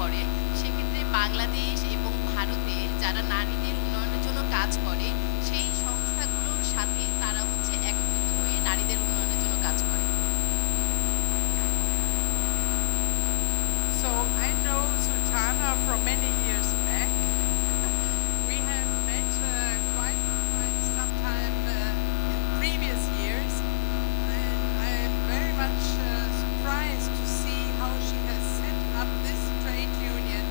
করে, সেক্ষেত্রে বাংলাদেশ এবং ভারতে যারা নারীদের উন্নয়নের জন্য কাজ করে, সেই সংস্থাগুলোর সাথে তারা হচ্ছে একত্রিত হয়ে নারীদের উন্নয়নের জন্য কাজ করে। So I know Sultana from many years back. We have met quite some time in previous years, and I am very much surprised to see how she has set up this trade union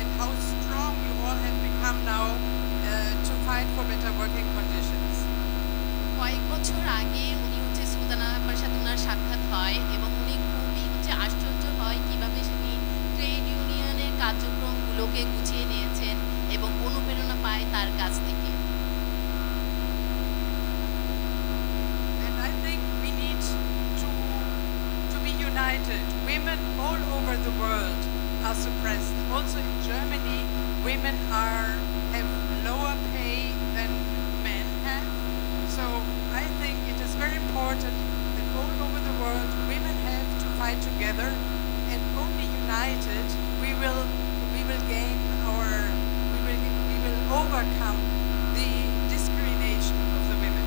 and how strong you all have become now to fight for better working conditions. কয়েক বছর আগে উনি হচ্ছে সুলতানা আপার সাথে ওনার সাক্ষাৎ হয় এবং উনি খুবই হচ্ছে আশ্চর্য হয় কিভাবে তিনি ট্রেড ইউনিয়নের কার্যক্রমগুলোকে গুছিয়ে নিয়েছেন এবং অনুপ্রেরণা পায় তার কাছ থেকে। And I think we need to be united. Women all over the world are suppressed. Also in Germany, women have lower pay than men have. So I think it is very important that all over the world women have to fight together, and only united we will gain we will overcome the discrimination of the women.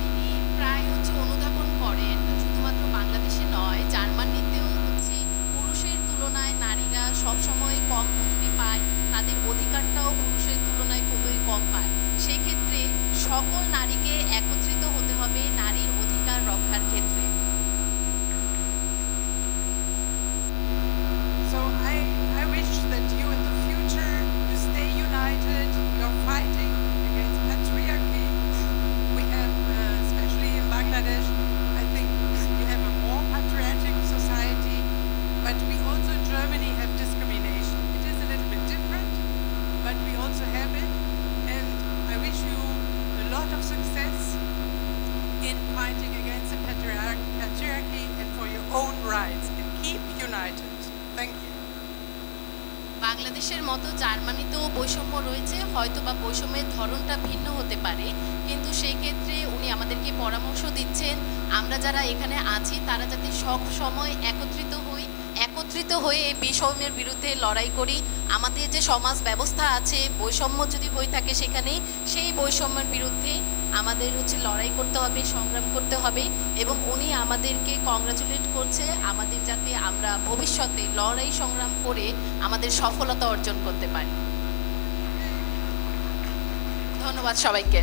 তিনি প্রায় হচ্ছে অনুধাবন করেন শুধুমাত্র বাংলাদেশে নয়, জার্মানিতেও হচ্ছে পুরুষের তুলনায় নারীরা সবসময় কম মজুরি পায়, তাদের অধিকারটাও পুরুষের তুলনায় খুবই কম পায়। সেক্ষেত্রে সকল নারীকে একত্রিত হতে হবে নারীর অধিকার রক্ষার ক্ষেত্রে। So I wish that you in the future you stay united. You're fighting against patriarchy. We have, especially in Bangladesh, I think you have a more patriotic society, but we also in Germany have discrimination. It is a little bit different, but we also have it, and I wish you a lot of success in fighting against the patriarchy and for your own rights, and keep united. Thank you. বাংলাদেশের মতো জার্মানিতেও বৈষম্য রয়েছে, হয়তো বা বৈষম্যের ধরনটা ভিন্ন হতে পারে, কিন্তু সেই ক্ষেত্রে উনি আমাদেরকে পরামর্শ দিচ্ছেন আমরা যারা এখানে আছি তারা যাতে সব সময় একত্রিত হয়ে এই বৈষম্যের বিরুদ্ধে লড়াই করি। আমাদের যে সমাজ ব্যবস্থা আছে, বৈষম্য যদি হয়ে থাকে সেখানে সেই বৈষম্যের বিরুদ্ধে আমাদের হচ্ছে লড়াই করতে হবে, সংগ্রাম করতে হবে, এবং উনি আমাদেরকে কংগ্রাচুলেট করছে আমাদের যাতে আমরা ভবিষ্যতে লড়াই সংগ্রাম করে আমাদের সফলতা অর্জন করতে পারি। ধন্যবাদ সবাইকে।